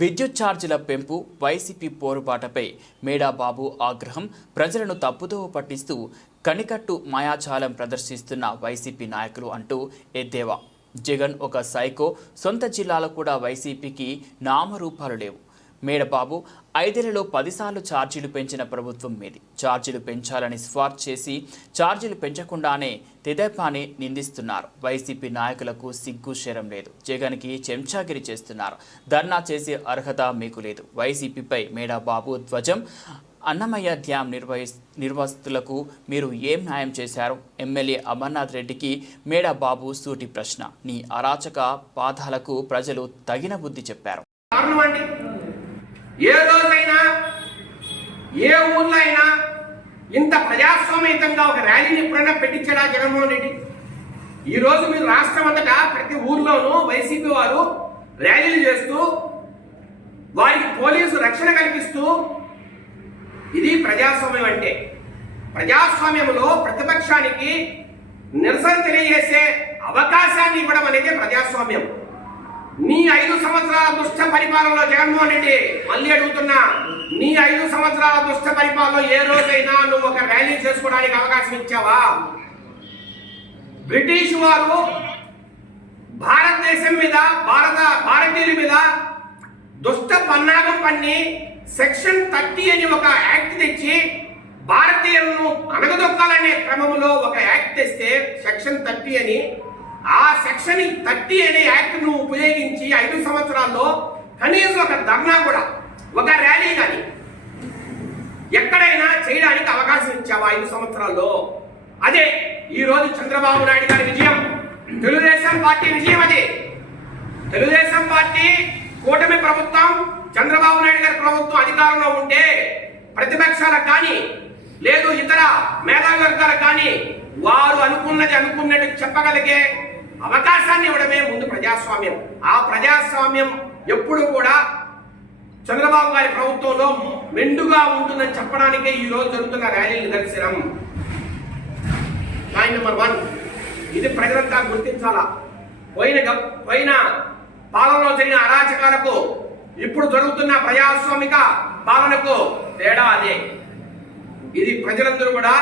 విద్యుత్ ఛార్జీల పెంపు వైసీపీ పోరుబాటపై మేడా బాబు ఆగ్రహం ప్రజలను తప్పుదోవ పట్టిస్తూ కనికట్టు మాయాజాలం ప్రదర్శిస్తున్న వైసీపీ నాయకులు అంటూ ఎద్దేవా. జగన్ ఒక సైకో, సొంత జిల్లాలో కూడా వైసీపీకి నామరూపాలు లేవు. మేడబాబు 5 ఏళ్లలో 10 సార్లు ఛార్జీలు పెంచిన ప్రభుత్వం మీది. ఛార్జీలు పెంచాలని స్వార్ట్ చేసి ఛార్జీలు పెంచకుండానే తెదేపాని నిందిస్తున్నారు. వైసీపీ నాయకులకు సిగ్గు శరం లేదు. జగన్కి చెంచాగిరి చేస్తున్నారు. ధర్నా చేసే అర్హత మీకు లేదు. వైసీపీపై మేడబాబు ధ్వజం. అన్నమయ్య డ్యాం నిర్వాసితులకు మీరు ఏం న్యాయం చేశారు? ఎమ్మెల్యే అమర్నాథ్ రెడ్డికి మేడబాబు సూటి ప్రశ్న. నీ అరాచక పాదాలకు ప్రజలు తగిన బుద్ధి చెప్పారు. ఏ రోజైనా ఏ ఊర్లో అయినా ఇంత ప్రజాస్వామ్యంగా ఒక ర్యాలీని ఎప్పుడైనా పెట్టించాడా జగన్మోహన్ రెడ్డి? ఈ రోజు మీరు రాష్ట్రం అంతటా ప్రతి ఊర్లోనూ వైసీపీ వారు ర్యాలీలు చేస్తూ వారికి పోలీసు రక్షణ కల్పిస్తూ, ఇది ప్రజాస్వామ్యం అంటే. ప్రజాస్వామ్యంలో ప్రతిపక్షానికి నిరసన తెలియజేసే అవకాశాన్ని ఇవ్వడం అనేది ప్రజాస్వామ్యం. నీ 5 సంవత్సరాల దుష్ట పరిపాలనలో జగన్మోహన్ రెడ్డి, మళ్ళీ అడుగుతున్నా, నీ 5 సంవత్సరాల దుష్ట పరిపాలనలో ఏ రోజైనా నువ్వు ఒక ర్యాలీ చేసుకోవడానికి అవకాశం ఇచ్చావా? బ్రిటిష్ వారు భారతదేశం మీద, భారతీయుల మీద దుష్ట పన్నాగం పన్ని సెక్షన్ 30 అని ఒక యాక్ట్ తెచ్చి భారతీయులను అణగదొక్కాలనే క్రమంలో ఒక యాక్ట్ తెస్తే సెక్షన్ 30 అని, ఆ సెక్షన్ 30 అనే యాక్ట్ ను ఉపయోగించి 5 సంవత్సరాల్లో కనీసం ఒక ధర్నా కూడా, ఒక ర్యాలీ కానీ ఎక్కడైనా చేయడానికి అవకాశం ఇచ్చావా 5 సంవత్సరాల్లో? అదే ఈ రోజు చంద్రబాబు నాయుడు గారి విజయం, తెలుగుదేశం పార్టీ విజయం. అదే తెలుగుదేశం పార్టీ కూటమి ప్రభుత్వం, చంద్రబాబు నాయుడు గారి ప్రభుత్వం అధికారంలో ఉంటే ప్రతిపక్షాలకు కానీ లేదు ఇతర మేధావి వర్గాలకు కానీ వారు అనుకున్నట్టు చెప్పగలిగే అవకాశాన్ని ఇవ్వడమే ముందు ప్రజాస్వామ్యం. ఆ ప్రజాస్వామ్యం ఎప్పుడు కూడా చంద్రబాబు గారి ప్రభుత్వంలో మెండుగా ఉంటుందని చెప్పడానికే ఈ రోజు జరుగుతున్న ర్యాలీలు దర్శనం. పాయింట్ నెంబర్ 1, ఇది ప్రజలంతా గుర్తించాలా. పోయిన పాలనలో జరిగిన అరాచకాలకు ఇప్పుడు జరుగుతున్న ప్రజాస్వామిక పాలనకు తేడా అదే. ఇది ప్రజలందరూ కూడా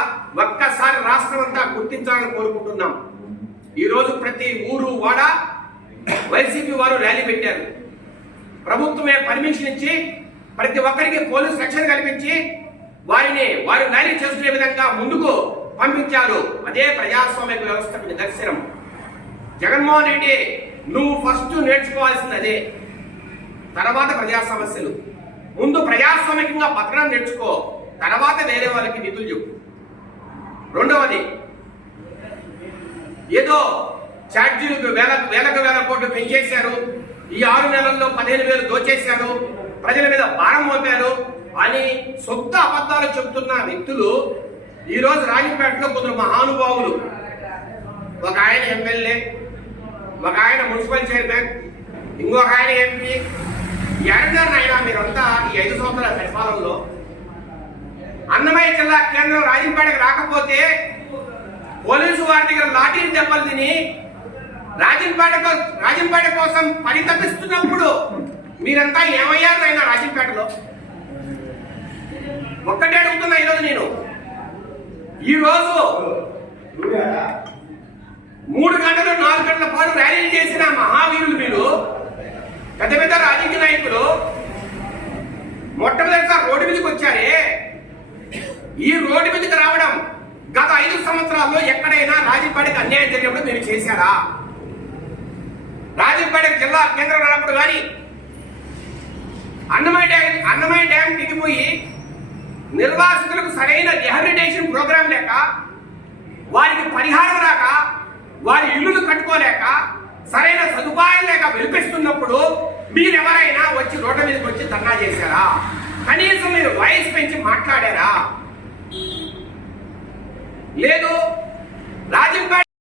ఒక్కసారి రాష్ట్రం అంతా గుర్తించాలని కోరుకుంటున్నాం. ఈ రోజు ప్రతి ఊరు వాడ వైసీపీ వారు ర్యాలీ పెట్టారు. ప్రభుత్వమే పర్మిషన్ ఇచ్చి ప్రతి ఒక్కరికి పోలీసు రక్షణ కల్పించి వారు ర్యాలీ చేసుకునే విధంగా ముందుకు పంపించారు. అదే ప్రజాస్వామ్య వ్యవస్థకు నిదర్శనం. జగన్మోహన్ రెడ్డి, నువ్వు ఫస్ట్ నేర్చుకోవాల్సింది అదే. తర్వాత ప్రజా సమస్యలు. ముందు ప్రజాస్వామికంగా బతకడం నేర్చుకో, తర్వాత వేరే వాళ్ళకి నిధులు చెప్పు. రెండవది, ఏదో ఛార్జీలకు వేల కోట్లు పెంచేశారు, ఈ 6 నెలల్లో 15,000 దోచేశారు, ప్రజల మీద భారం మోపారు అని సొంత అబద్ధాలు చెబుతున్న వ్యక్తులు ఈ రోజు రాజంపేటలో కొందరు మహానుభావులు, ఒక ఆయన ఎమ్మెల్యే, ఒక ఆయన మున్సిపల్ చైర్మన్, ఇంకొక ఆయన ఎంపీ, ఎడగారు అయినా మీరంతా ఈ 5 సంవత్సరాల పరిపాలనలో అన్నమయ్య జిల్లా కేంద్రం రాజంపేటకు రాకపోతే పోలీసు వారి దగ్గర లాఠీలు దెబ్బలు తిని రాజంపేట కోసం పరితపిస్తున్నప్పుడు మీరంతా ఏమయ్యారు అయినా రాజంపేటలో? ఒక్కటే అడుగుతున్నా ఈరోజు నేను. ఈరోజు 3 గంటలు 4 గంటల పాటు ర్యాలీలు చేసిన మహావీరులు మీరు, పెద్ద పెద్ద రాజకీయ నాయకులు మొట్టమొదటిసారి రోడ్డు మీదకి వచ్చారే. ఈ రోడ్డు మీదకి రావడం గత 5 సంవత్సరాల్లో ఎక్కడైనా రాజంపేటకి అన్యాయం జరిగినప్పుడు మీరు చేశారా? రాజంపేటకి జిల్లా కేంద్రం రానప్పుడు కానీ, అన్నమయ్య డ్యాం దిగిపోయి నిర్వాసితులకు సరైన రిహాబిలిటేషన్ ప్రోగ్రాం లేక, వారికి పరిహారం రాక, వారి ఇల్లులు కట్టుకోలేక, సరైన సదుపాయం లేక వినిపిస్తున్నప్పుడు మీరెవరైనా వచ్చి రోడ్డు మీదకి వచ్చి ధర్నా చేశారా? కనీసం మీరు వాయిస్ పెంచి మాట్లాడారా? లేదు. రాజంపేట